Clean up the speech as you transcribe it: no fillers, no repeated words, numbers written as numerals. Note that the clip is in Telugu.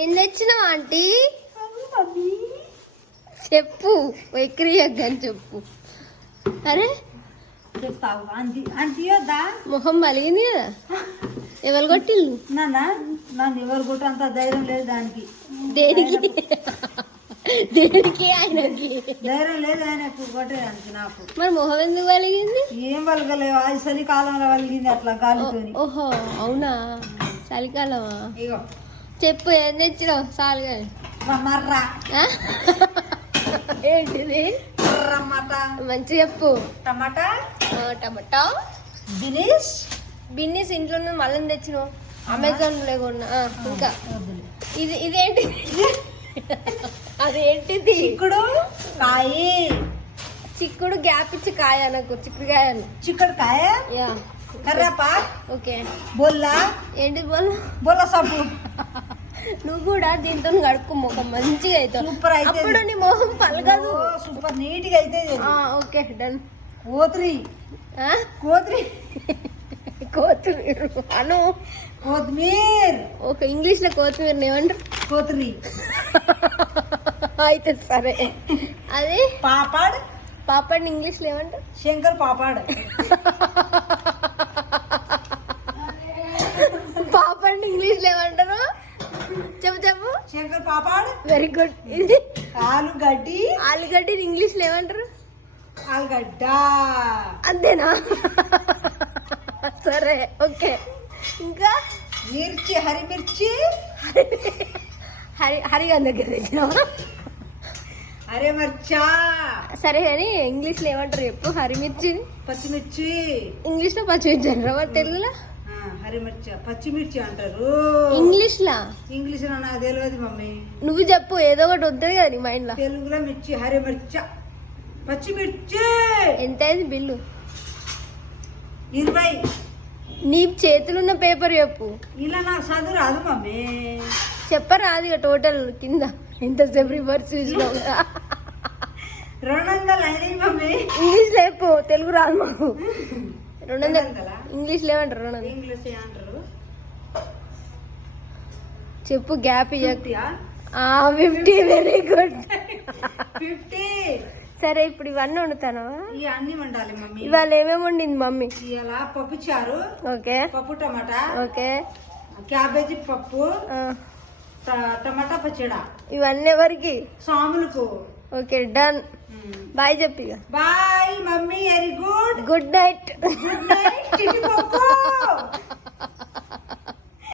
ఏం తెచ్చినావు ఆంటీ? చెప్పు, ఎక్కిరియద్దని చెప్పు. అరే చెప్తావు ఆంటీ వద్దా? మొహం పలిగింది కదా. ఎవరు కొట్టిల్లు? నన్ను ఎవరు కొట్టు అంత ధైర్యం లేదు దానికి. దేనికి దేనికి ఆయనకి ధైర్యం లేదు ఆయనకు కొట్టేదానికి. నాకు మరి మొహం ఎందుకు పలిగింది? ఏం పలకలేవు, అది చలికాలంలో పలిగింది అట్లా గాలితోని. ఓహో అవునా, చలికాలమా? ఇగో చెప్పు, ఏం తెచ్చినావు? చాలు కానీ. మర్ర ఏంటిది? టమాటా. మంచి చెప్పు. టమాటా, టమాటా, బిన్నీస్ ఇంట్లో మళ్ళీ తెచ్చినావు. అమెజాన్ లో కొన్నా. ఇంకా ఇది ఇదేంటి? అదేంటిది? చిక్కుడు కాయ. చిక్కుడు గ్యాప్ ఇచ్చి కాయ నాకు చిక్కుడుకాయ. చిక్కుడు కాయ, యా. కర్రపా, ఓకే. బొల్లా. ఏంటి బోల్? బొల్ల సబ్బు. నువ్వు కూడా దీంతో కడుక్కో, మొహం మంచిగా అవుతావు. సూపర్ అయితే అప్పుడు నీ మొహం పలగదు. సూపర్ నీట్ గా అయితే. Okay done. కోత్రి కొత్తిమీర అను. కొత్తిమీర్. ఓకే, ఇంగ్లీష్ లో కొత్తిమీర ఏమంటారు? కోత్రి. అయితే సరే. అది పాపాడ్. పాపడ్ ఇంగ్లీష్ లో ఏమంటారు? శంకర్ పాపాడ్. పాపడ్ ఇంగ్లీష్ లో ఏమంటారు? చెప్పు చెప్పు. శంకర్ పాపాడ్. Very good. ఇది ఆలుగడ్డి. ఆలుగడ్డ ఇంగ్లీష్ లో ఏమంటారు? ఆలుగడ్డ. అంతేనా? సరే ఓకే. ఇంకా మిర్చి, హరిమిర్చి. హరిగాన్ దగ్గర తెచ్చినావా? హరి మిర్చా. సరే కానీ ఇంగ్లీష్ లో ఏమంటారు చెప్పు. హరిమిర్చి. పచ్చిమిర్చి. ఇంగ్లీష్ లో పచ్చిమిర్చి అంటారు, తెలుగులో హరిమిర్చి పచ్చిమిర్చి అంటారు. ఇంగ్లీష్ లా? ఇంగ్లీష్ లో నాకు తెలియదు మమ్మీ. నువ్వు చెప్పు, ఏదో ఒకటి ఉంటుంది కదా నీ మైండ్ లో. తెలుగులో మిర్చి, హరిమిర్చ, పచ్చిమిర్చి. ఎంత అయింది బిల్లు? 20. నీ చేతులున్న పేపర్ చెప్పు. ఇలా నాకు చదువు రాదు మమ్మీ. చెప్పరాదు ఇక టోటల్ కింద ఇంతసేపు రివర్స్ చూసినావు. 200 అయినాయి మమ్మీ. ఇంగ్లీష్ లో చెప్పు, తెలుగు రాదు మాకు. 200 ఇంగ్లీష్ లో ఏమంటారు? 200 ఇంగ్లీష్ అంటారు. చెప్పు, గ్యాప్ 50. 50. Very good. 50. సరే ఇప్పుడు ఇవన్నీ వండుతాను. ఇవన్నీ వండాలి మమ్మీ. ఇవాళ ఏమేమి వండింది మమ్మీ? ఇలా పప్పు చారు. ఓకే. పప్పు టమాటా. ఓకే. క్యాబేజీ పప్పు. టమాటా పచ్చడా. ఇవన్నీ ఎవరికి? సాములకు. Okay done. బాయ్ చెప్పి. Bye mummy. Very good. Good night. Good night.